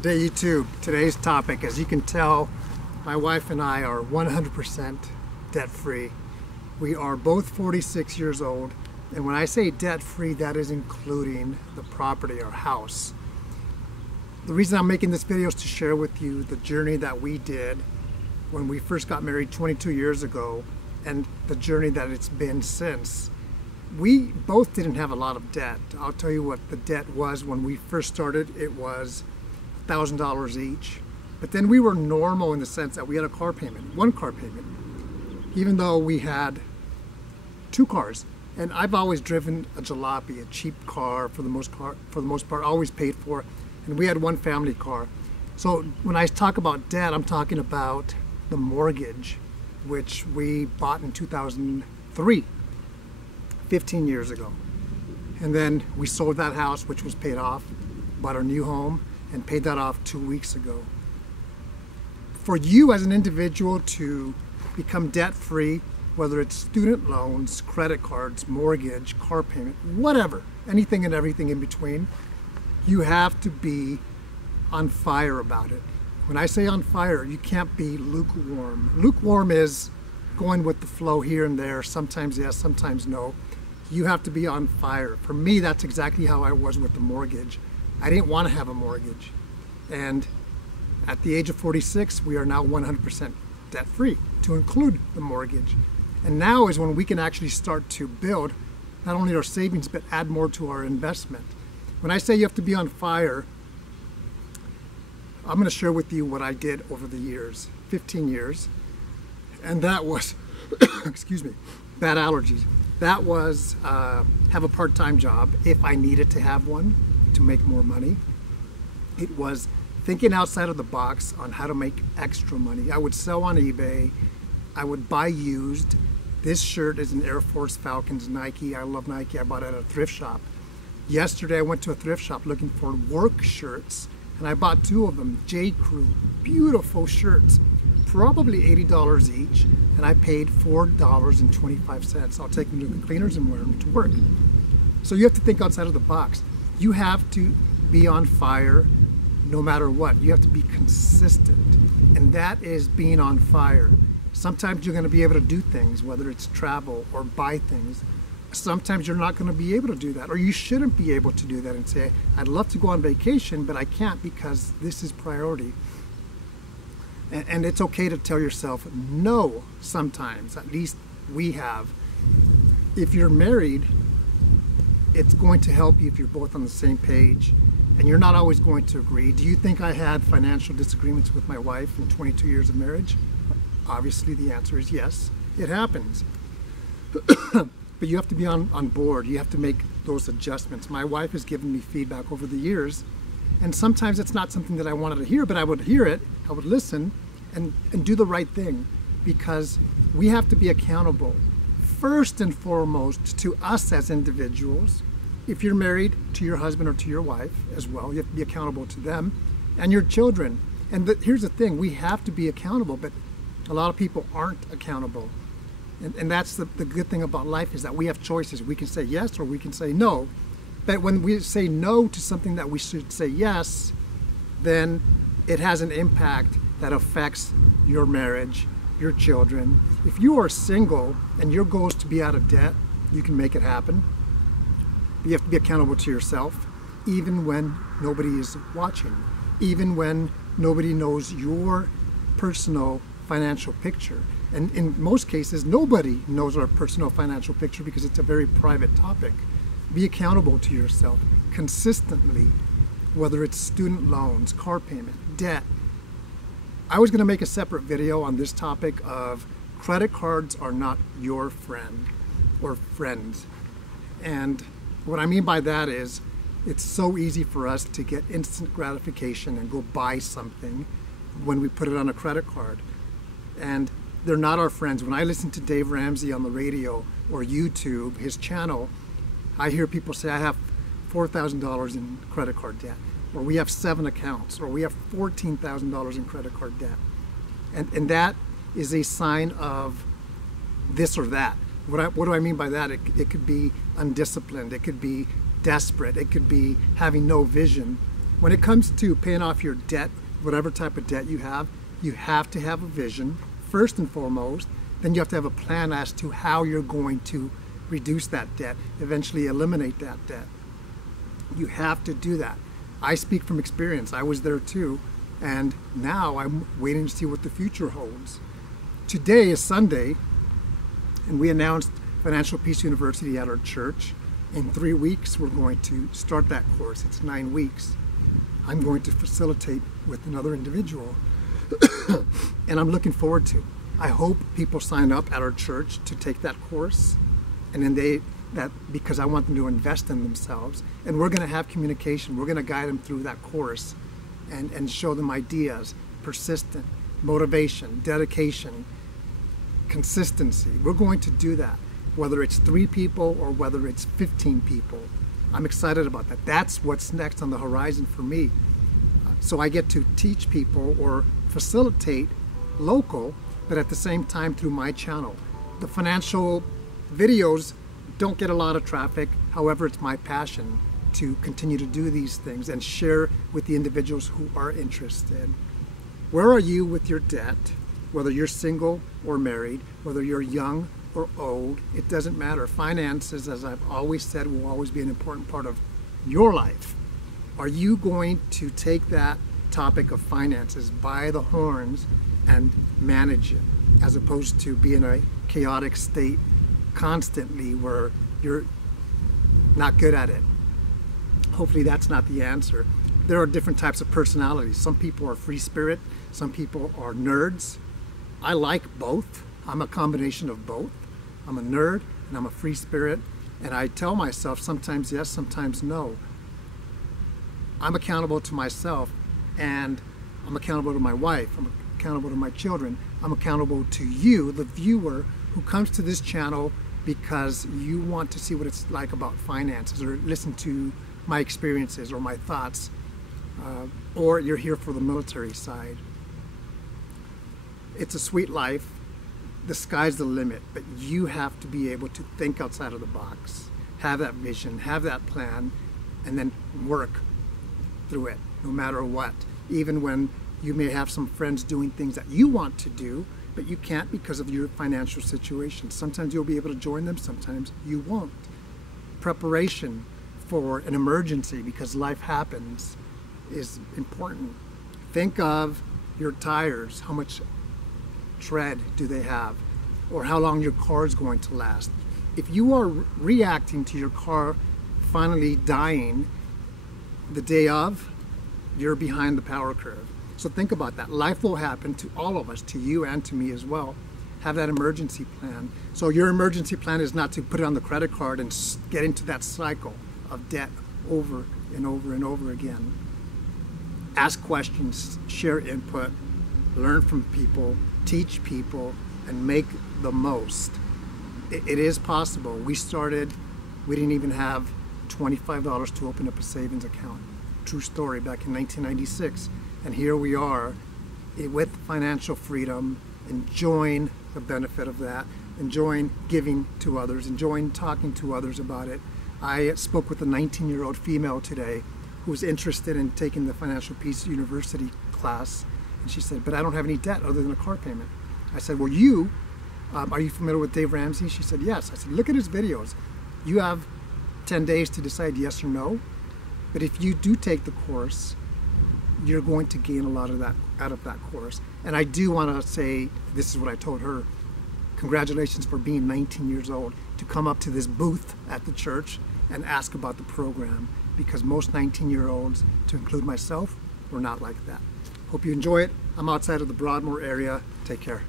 Hey YouTube, today's topic, as you can tell, my wife and I are 100% debt-free. We are both 46 years old, and when I say debt-free, that is including the property, our house. The reason I'm making this video is to share with you the journey that we did when we first got married 22 years ago and the journey that it's been since. We both didn't have a lot of debt. I'll tell you what the debt was when we first started. It was $1,000 each. But then we were normal in the sense that we had a car payment, one car payment, even though we had two cars. And I've always driven a jalopy, a cheap car for the most part, always paid for. And we had one family car. So when I talk about debt, I'm talking about the mortgage, which we bought in 2003, 15 years ago. And then we sold that house, which was paid off, bought our new home, and paid that off 2 weeks ago. For you as an individual to become debt-free, whether it's student loans, credit cards, mortgage, car payment, whatever, anything and everything in between, you have to be on fire about it. When I say on fire, you can't be lukewarm. Lukewarm is going with the flow here and there, sometimes yes, sometimes no. You have to be on fire. For me, that's exactly how I was with the mortgage. I didn't want to have a mortgage. And at the age of 46, we are now 100% debt-free, to include the mortgage. And now is when we can actually start to build not only our savings, but add more to our investment. When I say you have to be on fire, I'm going to share with you what I did over the years, 15 years. And that was, excuse me, bad allergies. That was have a part-time job if I needed to have one to make more money. It was thinking outside of the box on how to make extra money. I would sell on eBay. I would buy used. This shirt is an Air Force Falcons Nike. I love Nike. I bought it at a thrift shop. Yesterday I went to a thrift shop looking for work shirts, and I bought two of them, J. Crew, beautiful shirts, probably $80 each, and I paid $4.25. I'll take them to the cleaners and wear them to work. So you have to think outside of the box. You have to be on fire no matter what. You have to be consistent, and that is being on fire. Sometimes you're going to be able to do things, whether it's travel or buy things. Sometimes you're not going to be able to do that, or you shouldn't be able to do that and say, I'd love to go on vacation, but I can't because this is priority. And it's okay to tell yourself no sometimes. At least we have. If you're married, it's going to help you if you're both on the same page, and you're not always going to agree. Do you think I had financial disagreements with my wife in 22 years of marriage? Obviously the answer is yes, it happens. But you have to be on board. You have to make those adjustments. My wife has given me feedback over the years, and sometimes it's not something that I wanted to hear, but I would hear it, I would listen, and do the right thing, because we have to be accountable first and foremost to us as individuals. If you're married, to your husband or to your wife as well, you have to be accountable to them and your children. And here's the thing, we have to be accountable, but a lot of people aren't accountable. And that's the good thing about life, is that we have choices. We can say yes or we can say no. But when we say no to something that we should say yes, then it has an impact that affects your marriage, your children. If you are single and your goal is to be out of debt, you can make it happen. But you have to be accountable to yourself, even when nobody is watching, even when nobody knows your personal financial picture. And in most cases, nobody knows our personal financial picture because it's a very private topic. Be accountable to yourself consistently, whether it's student loans, car payment, debt. I was going to make a separate video on this topic of credit cards are not your friend or friends. And what I mean by that is, it's so easy for us to get instant gratification and go buy something when we put it on a credit card. And they're not our friends. When I listen to Dave Ramsey on the radio or YouTube, his channel, I hear people say, I have $4,000 in credit card debt, or we have 7 accounts, or we have $14,000 in credit card debt. And that is a sign of this or that. What do I mean by that? It could be undisciplined, it could be desperate, it could be having no vision. When it comes to paying off your debt, whatever type of debt you have to have a vision, first and foremost. Then you have to have a plan as to how you're going to reduce that debt, eventually eliminate that debt. You have to do that. I speak from experience. I was there too, and now I'm waiting to see what the future holds. Today is Sunday, and we announced Financial Peace University at our church. In 3 weeks, we're going to start that course. It's 9 weeks. I'm going to facilitate with another individual, and I'm looking forward to. I hope people sign up at our church to take that course, and then because I want them to invest in themselves. And we're going to have communication. We're going to guide them through that course and show them ideas, persistent, motivation, dedication, consistency. We're going to do that, whether it's 3 people or whether it's 15 people. I'm excited about that. That's what's next on the horizon for me. So I get to teach people or facilitate local, but at the same time through my channel. The financial videos don't get a lot of traffic. However, it's my passion to continue to do these things and share with the individuals who are interested. Where are you with your debt? Whether you're single or married, whether you're young or old, it doesn't matter. Finances, as I've always said, will always be an important part of your life. Are you going to take that topic of finances by the horns and manage it, as opposed to be in a chaotic state constantly where you're not good at it? Hopefully that's not the answer. There are different types of personalities. Some people are free spirit, some people are nerds. I like both. I'm a combination of both. I'm a nerd and I'm a free spirit, and I tell myself sometimes yes, sometimes no. I'm accountable to myself, and I'm accountable to my wife, I'm accountable to my children, I'm accountable to you, the viewer, who comes to this channel because you want to see what it's like about finances, or listen to my experiences or my thoughts, or you're here for the military side. It's a sweet life. The sky's the limit, but you have to be able to think outside of the box, have that vision, have that plan, and then work through it, no matter what. Even when you may have some friends doing things that you want to do, but you can't because of your financial situation. Sometimes you'll be able to join them, sometimes you won't. Preparation for an emergency, because life happens, is important. Think of your tires. How much tread do they have? Or how long your car is going to last? If you are reacting to your car finally dying the day of, you're behind the power curve. So think about that. Life will happen to all of us, to you and to me as well. Have that emergency plan. So your emergency plan is not to put it on the credit card and get into that cycle of debt over and over and over again. Ask questions, share input, learn from people, teach people, and make the most. It is possible. We didn't even have $25 to open up a savings account. True story, back in 1996. And here we are with financial freedom, enjoying the benefit of that, enjoying giving to others, enjoying talking to others about it. I spoke with a 19-year-old female today who was interested in taking the Financial Peace University class, and she said, but I don't have any debt other than a car payment. I said, well, are you familiar with Dave Ramsey? She said, yes. I said, look at his videos. You have 10 days to decide yes or no, but if you do take the course, you're going to gain a lot of that out of that course. And I do want to say, this is what I told her, congratulations for being 19 years old to come up to this booth at the church and ask about the program, because most 19-year-olds, to include myself, were not like that. Hope you enjoy it. I'm outside of the Broadmoor area. Take care.